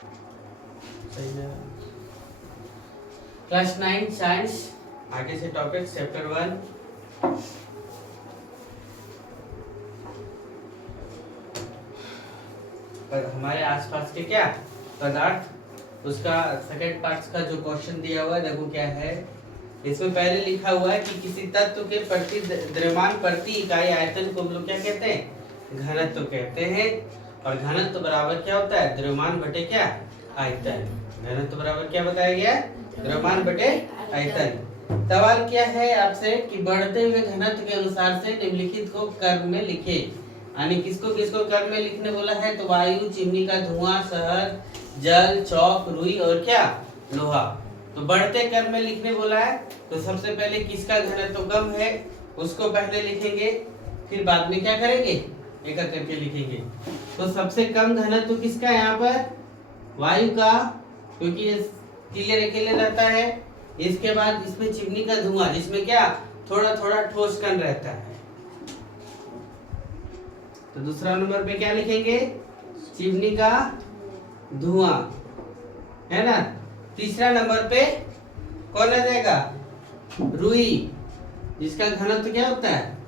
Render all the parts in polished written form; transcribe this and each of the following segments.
सही है। Class 9 science, आगे से टॉपिक चैप्टर 1। पर हमारे आसपास के क्या पदार्थ, उसका सेकंड पार्ट का जो क्वेश्चन दिया हुआ है देखो क्या है। इसमें पहले लिखा हुआ है कि किसी तत्व के प्रति द्रव्यमान प्रति इकाई आयतन को हम लोग क्या कहते हैं, घनत्व कहते हैं। और घनत्व बराबर क्या होता है, द्रव्यमान बटे क्या, आयतन। घनत्व बराबर क्या बताया गया, द्रव्यमान बटे आयतन। सवाल क्या है आपसे कि बढ़ते हुए घनत्व के अनुसार से निम्नलिखित को क्रम में लिखे। यानी किसको किसको क्रम में लिखने बोला है, तो वायु, चिमनी का धुआं, शहद, जल, चौक, रुई और क्या, लोहा। तो बढ़ते क्रम में लिखने बोला है, तो सबसे पहले किसका घनत्व कम है उसको पहले लिखेंगे, फिर बाद में क्या करेंगे, एक एक करके लिखेंगे। तो सबसे कम घनत्व किसका है यहाँ पर, वायु का, क्योंकि ये क्लियर अकेले रहता है। इसके बाद इसमें चिमनी का धुआं, जिसमें क्या थोड़ा थोड़ा ठोस कण रहता है। तो दूसरा नंबर पे क्या लिखेंगे, चिमनी का धुआं, है ना। तीसरा नंबर पे कौन आ जाएगा, रुई, जिसका घनत्व क्या होता है,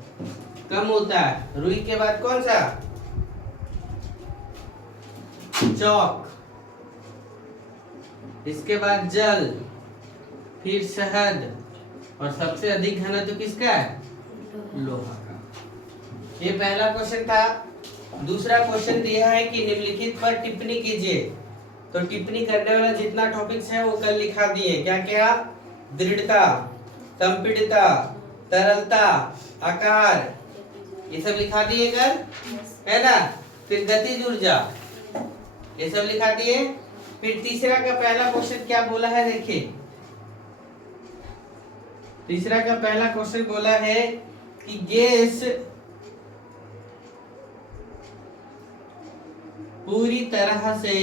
कम होता है। रुई के बाद कौन सा, चौक, इसके बाद जल, फिर शहद, और सबसे अधिक घनत्व किसका है, लोहा का। ये पहला क्वेश्चन था। दूसरा क्वेश्चन दिया है कि निम्नलिखित पर टिप्पणी कीजिए। तो टिप्पणी करने वाला जितना टॉपिक्स है वो कल लिखा दिए। क्या क्या, दृढ़ता, संपीड़ितता, तरलता, आकार, ये सब लिखा दिए कल, है ना। फिर गतिज ऊर्जा, ये सब लिखा दिए। फिर तीसरा का पहला क्वेश्चन क्या बोला है, देखिए तीसरा का पहला क्वेश्चन बोला है कि गैस पूरी तरह से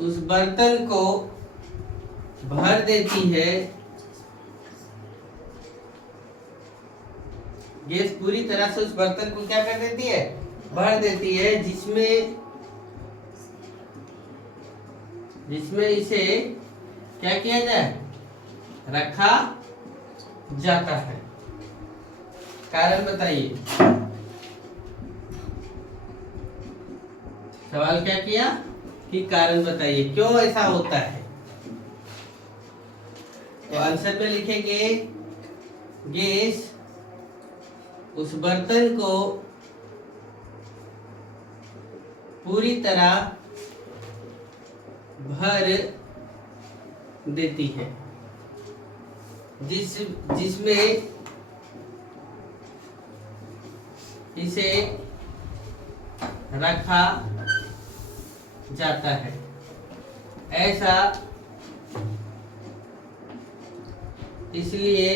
उस बर्तन को भर देती है, गैस पूरी तरह से उस बर्तन को क्या कर देती है, भर देती है, जिसमें इसे क्या किया जाए, रखा जाता है। कारण बताइए। सवाल क्या किया कि कारण बताइए क्यों ऐसा होता है। तो आंसर में लिखेंगे, गैस उस बर्तन को पूरी तरह भर देती है, जिसमें इसे रखा जाता है। ऐसा इसलिए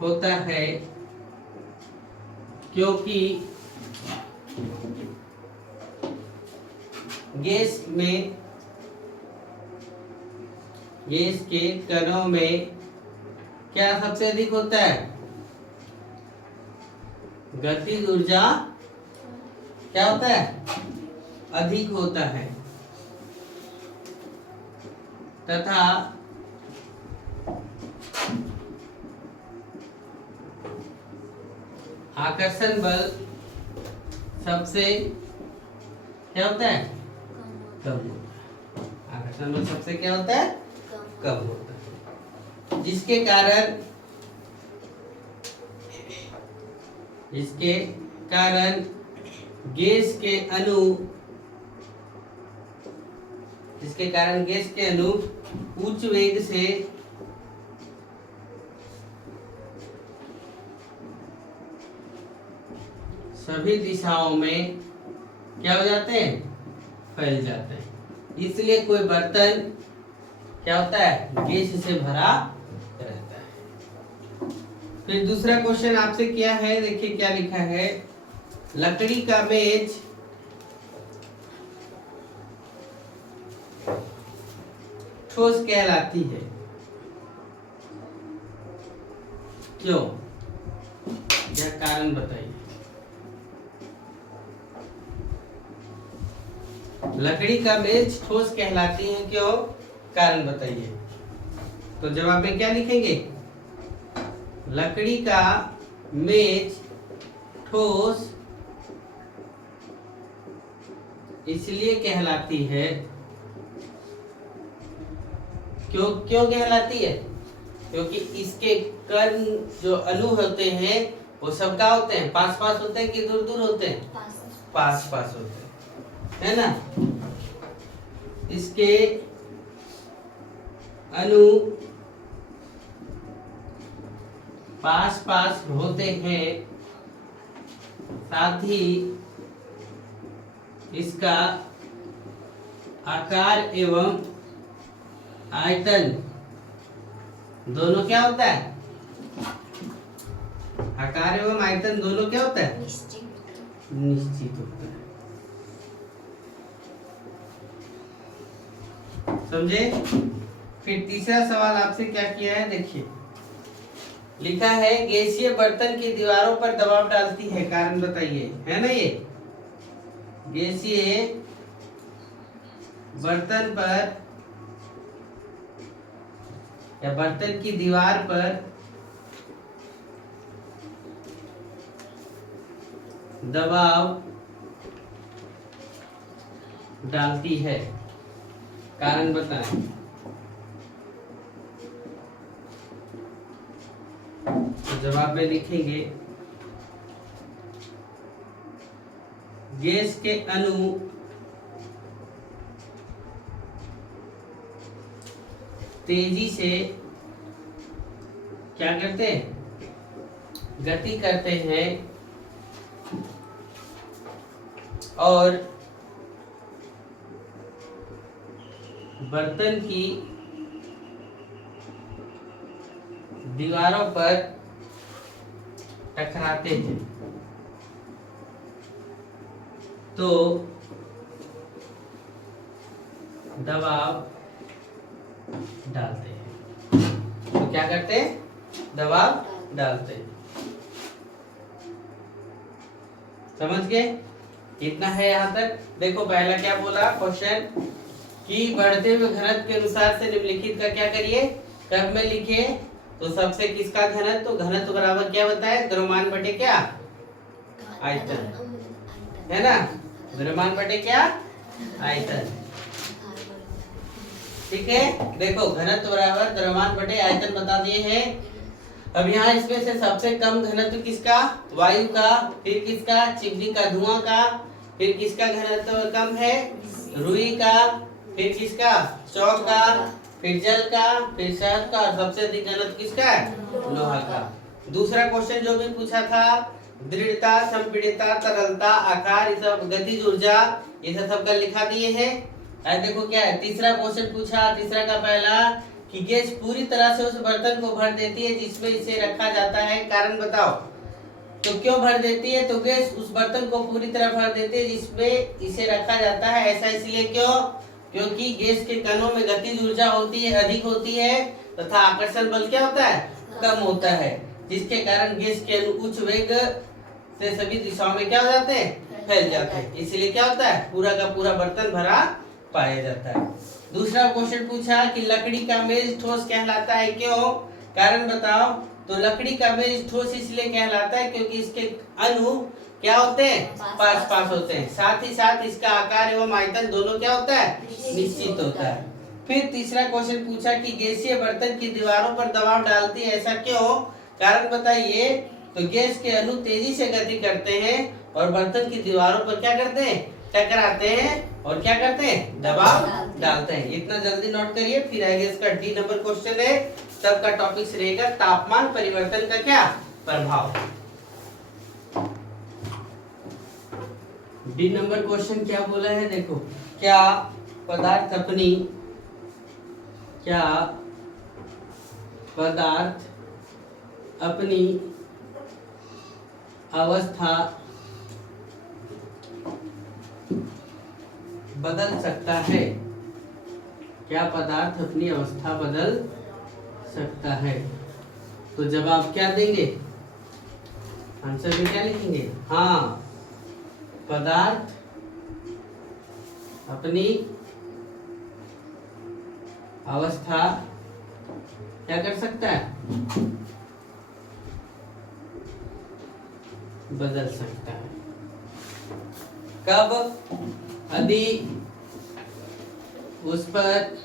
होता है क्योंकि गैस के कणों में क्या सबसे अधिक होता है, गतिज ऊर्जा क्या होता है, अधिक होता है, तथा आकर्षण बल सबसे क्या होता है, कम होता है। आकर्षण बल सबसे क्या होता है, कम होता है, जिसके कारण गैस के अणु उच्च वेग से सभी दिशाओं में क्या हो जाते हैं, फैल जाते हैं। इसलिए कोई बर्तन क्या होता है, गैस से भरा रहता है। फिर दूसरा क्वेश्चन आपसे क्या है, देखिए क्या लिखा है, लकड़ी का मेज ठोस कहलाती है, क्यों, यह कारण बताइए। लकड़ी का मेज ठोस कहलाती है क्यों, कारण बताइए। तो जवाब में क्या लिखेंगे, लकड़ी का मेज ठोस इसलिए कहलाती है, क्यों कहलाती है, क्योंकि इसके कण जो अणु होते हैं वो सब क्या होते हैं, पास पास होते हैं कि दूर दूर होते हैं, पास पास होते हैं, है ना। इसके अणु पास पास होते हैं, साथ ही इसका आकार एवं आयतन दोनों क्या होता है, आकार एवं आयतन दोनों क्या होता है, निश्चित होता है। समझे। फिर तीसरा सवाल आपसे क्या किया है, देखिए लिखा है गैसीय बर्तन की दीवारों पर दबाव डालती है, कारण बताइए, है ना। ये गैसीय बर्तन पर या बर्तन की दीवार पर दबाव डालती है, कारण बताएं। तो जवाब में लिखेंगे गैस के अणु तेजी से क्या करते हैं, गति करते हैं और बर्तन की दीवारों पर टकराते हैं, तो दबाव डालते हैं। तो क्या करते हैं, दबाव डालते हैं। समझ गए, इतना है यहाँ तक। देखो पहला क्या बोला क्वेश्चन कि बढ़ते हुए घनत्व के अनुसार से निम्नलिखित का क्या करिए, कर्म में लिखिए। तो सबसे किसका घनत्व, तो घनत्व बराबर क्या बताए, द्रव्यमान बटे क्या, आयतन, है ना। द्रव्यमान बटे क्या, आयतन, ठीक है। देखो घनत्व बराबर द्रव्यमान बटे आयतन बता दिए हैं। अब यहाँ इसमें से सबसे कम घनत्व किसका, वायु का, फिर किसका, चिमनी का धुआं का, फिर किसका घनत्व कम है, रुई का, फिर किसका, चौक का, फिर जल का, फिर शहद का, और सबसे अधिक घनत्व किसका है, लोहा का। दूसरा क्वेश्चन जो भी पूछा था, दृढ़ता, संपीड़ितता, तरलता, आकार, ये सब गतिज ऊर्जा, ये सब का लिखा दिए हैं। देखो क्या है, तीसरा क्वेश्चन पूछा, तीसरा का पहला कि गैस पूरी तरह से उस बर्तन को भर देती है जिसमें इसे रखा जाता है, कारण बताओ। तो क्यों भर देती है, तो गैस उस बर्तन को पूरी तरह भर देती है जिसमें इसे रखा जाता है। ऐसा इसलिए क्यों, क्योंकि गैस के कणों में गतिज ऊर्जा होती है, अधिक होती है, तथा आकर्षण बल क्या होता है, कम होता है, जिसके कारण गैस के अणु उच्च वेग से सभी दिशाओं में क्या हो जाते हैं, फैल जाते हैं। इसलिए क्या होता है, पूरा का पूरा बर्तन भरा पाया जाता है। दूसरा क्वेश्चन पूछा कि लकड़ी का मेज ठोस कहलाता है क्यों, कारण बताओ। तो लकड़ी का मेज ठोस इसलिए कहलाता है क्योंकि इसके अणु क्या होते हैं, पास पास होते हैं, साथ ही साथ इसका आकार एवं आयतन दोनों क्या होता है, निश्चित होता है। फिर तीसरा क्वेश्चन पूछा कि गैसीय बर्तन की दीवारों पर दबाव डालती है, ऐसा क्यों, कारण बताइए। तो गैस के अणु तेजी से गति करते हैं और बर्तन की दीवारों पर क्या करते हैं, टकराते हैं और क्या करते हैं, दबाव डालते हैं। इतना जल्दी नोट करिए। फिर आगे इसका डी नंबर क्वेश्चन है, तब का टॉपिक रहेगा तापमान परिवर्तन का क्या प्रभाव। डी नंबर क्वेश्चन क्या बोला है, देखो क्या पदार्थ अपनी अवस्था बदल सकता है, क्या पदार्थ अपनी अवस्था बदल सकता है। तो जवाब क्या देंगे, आंसर में क्या लिखेंगे, हाँ, पदार्थ अपनी अवस्था क्या कर सकता है, बदल सकता है। कब? यदि उस पर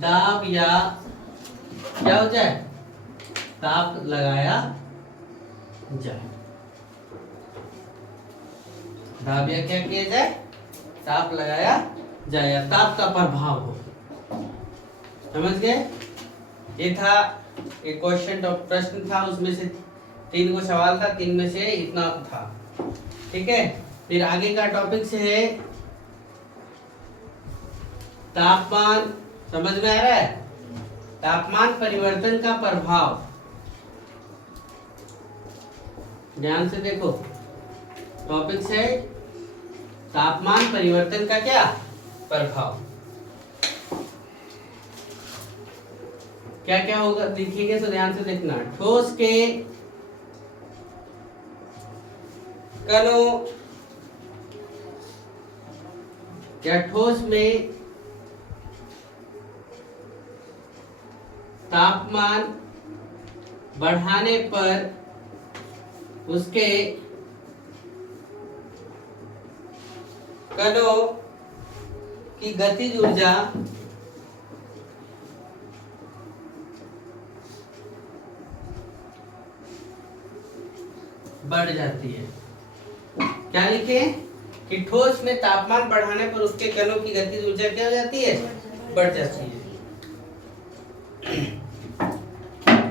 दाब या क्या हो जाए, ताप लगाया जाए। दाब या क्या किया जाए, ताप लगाया जाए, या ताप का प्रभाव हो। समझ गए? ये था एक क्वेश्चन प्रश्न था, उसमें से 3 को सवाल था, 3 में से इतना था। ठीक है, फिर आगे का टॉपिक से है तापमान। समझ में आ रहा है? तापमान परिवर्तन का प्रभाव। ध्यान से देखो, टॉपिक से तापमान परिवर्तन का क्या प्रभाव। क्या क्या होगा लिखेंगे, तो ध्यान से देखना। ठोस के कणों या ठोस में तापमान बढ़ाने पर उसके कणों की गतिज ऊर्जा बढ़ जाती है। क्या लिखे कि ठोस में तापमान बढ़ाने पर उसके कणों की गतिज ऊर्जा क्या हो जाती है, बढ़ जाती है।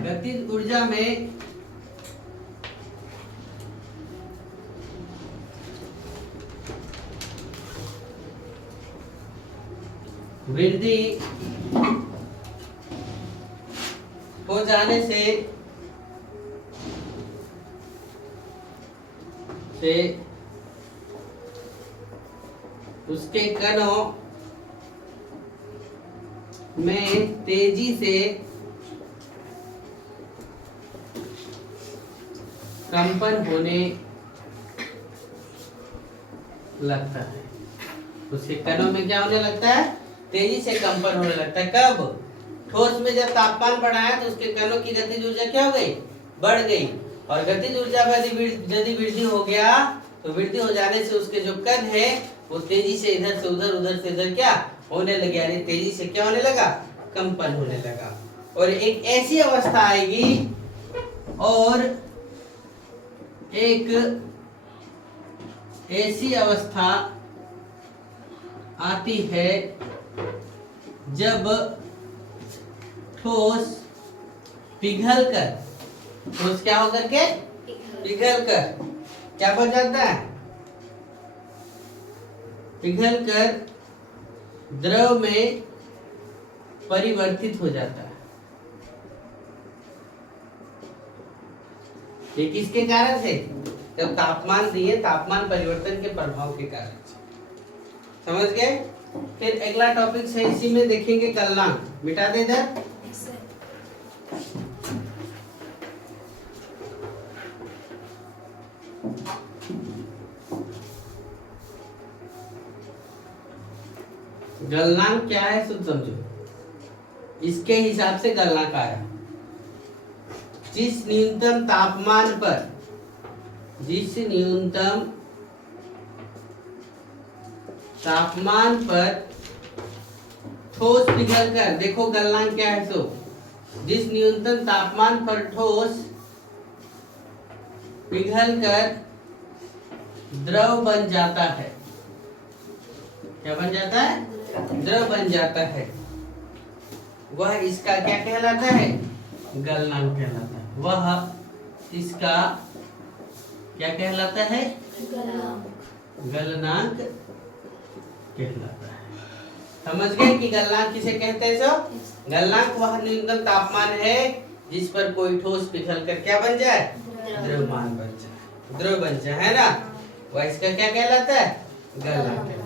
गतिज ऊर्जा में वृद्धि हो जाने से उसके कणों में तेजी से कंपन होने लगता है। उसके कणों में क्या होने लगता है, तेजी से कंपन होने लगता है। कब? ठोस में जब तापमान बढ़ाया तो उसके कणों की गतिज ऊर्जा क्या हो गई, बढ़ गई। और गतिज ऊर्जा में यदि वृद्धि हो गया तो वृद्धि हो जाने से उसके जो कण है वो तेजी से इधर से उधर, उधर से इधर क्या होने लगे, यानी तेजी से क्या होने लगा, कंपन होने लगा। और एक ऐसी अवस्था आएगी, और एक ऐसी अवस्था आती है जब ठोस पिघलकर, ठोस क्या होकर के, पिघलकर क्या बन जाता है, पिघलकर द्रव में परिवर्तित हो जाता है। ये किसके कारण से? जब तापमान दिए, तापमान परिवर्तन के प्रभाव के कारण से। समझ गए? फिर अगला टॉपिक है, इसी में देखेंगे गलनांक। मिटा दे इधर। गलनांक क्या है सब समझो। इसके हिसाब से गलनांक आया, जिस न्यूनतम तापमान पर, जिस न्यूनतम तापमान पर ठोस पिघलकर, देखो गलनांक क्या है, सो जिस न्यूनतम तापमान पर ठोस पिघलकर द्रव बन जाता है। क्या बन जाता है? द्रव बन जाता है। वह इसका क्या कहलाता है? गलनांक कहलाता है। वह इसका क्या कहलाता है? गलनांक कहलाता है। समझ गए कि गलनांक किसे कहते हैं सब? गलनांक वह न्यूनतम तापमान है जिस पर कोई ठोस पिघल कर क्या बन जाए? द्रव्यमान बन जाए, द्रव बन जाए, है ना? वह इसका क्या कहलाता है? गलनांक कहलाता है।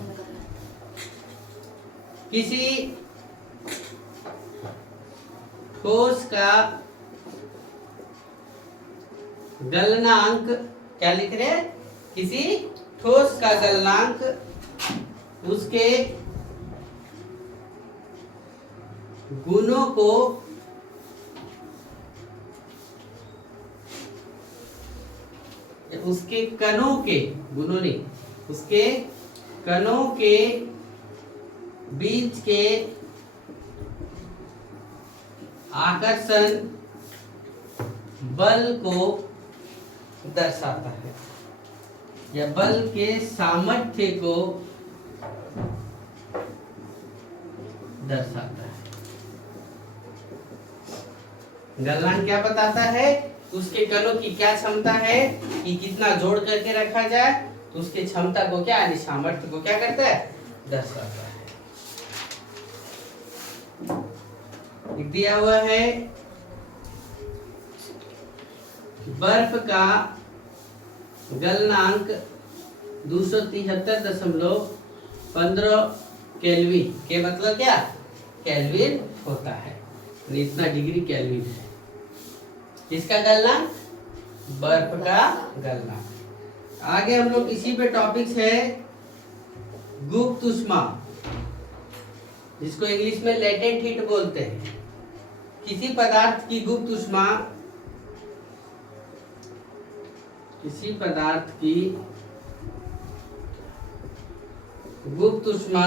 किसी ठोस का गलनांक, क्या लिख रहे हैं? किसी ठोस का गलनांक उसके गुणों को उसके कणों के गुणों नहीं, उसके कणों के बीच के आकर्षण बल को दर्शाता है, या बल के सामर्थ्य को दर्शाता है। गलनांक क्या बताता है? उसके कणों की क्या क्षमता है कि कितना जोड़ करके रखा जाए, तो उसकी क्षमता को क्या, यानी सामर्थ्य को क्या करता है, दर्शाता है। दिया हुआ है बर्फ का गलनांक 273.15 केल्विन के मतलब क्या, केल्विन होता है, इतना डिग्री केल्विन है। इसका गलनांक, बर्फ का गलनांक। आगे हम लोग इसी पे टॉपिक्स है गुप्त ऊष्मा, जिसको इंग्लिश में लेटेंट हीट बोलते हैं। किसी पदार्थ की गुप्त ऊष्मा, किसी पदार्थ की गुप्त ऊष्मा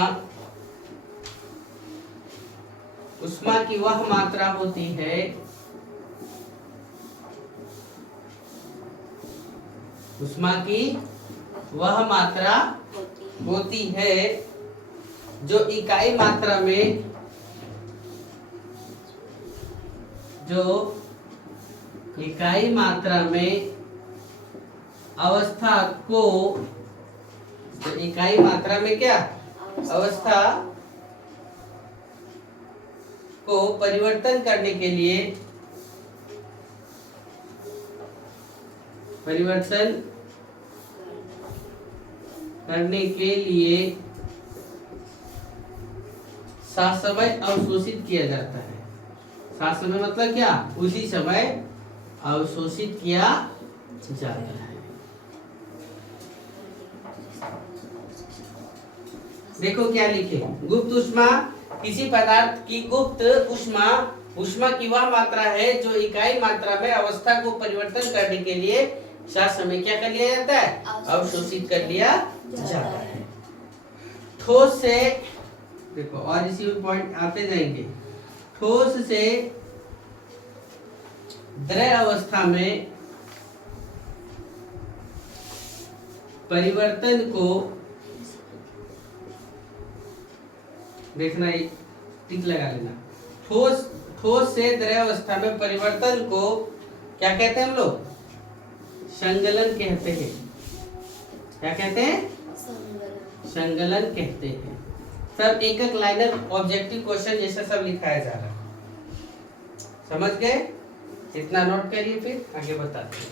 ऊष्मा की वह मात्रा होती है ऊष्मा की वह मात्रा होती है जो इकाई मात्रा में अवस्था को, तो इकाई मात्रा में क्या, अवस्था को परिवर्तन करने के लिए ससमय अवशोषित किया जाता है। ससमय मतलब क्या, उसी समय अवशोषित किया जाता है। देखो क्या लिखे, गुप्त ऊष्मा किसी पदार्थ की गुप्त ऊष्मा ऊष्मा की वह मात्रा है जो इकाई मात्रा में अवस्था को परिवर्तन करने के लिए ससमय क्या कर लिया जाता है, अवशोषित कर लिया जाता है। ठोस से, देखो और इसी में पॉइंट आते जाएंगे, ठोस से द्रव अवस्था में परिवर्तन को, देखना एक टिक लगा लेना, ठोस से द्रव अवस्था में परिवर्तन को क्या कहते हैं हम लोग, संगलन कहते हैं। क्या कहते हैं, संगलन कहते हैं। सब एक एक लाइनर ऑब्जेक्टिव क्वेश्चन जैसा सब लिखाया जा रहा है, समझ गए? इतना नोट करिए, फिर आगे बताते हैं।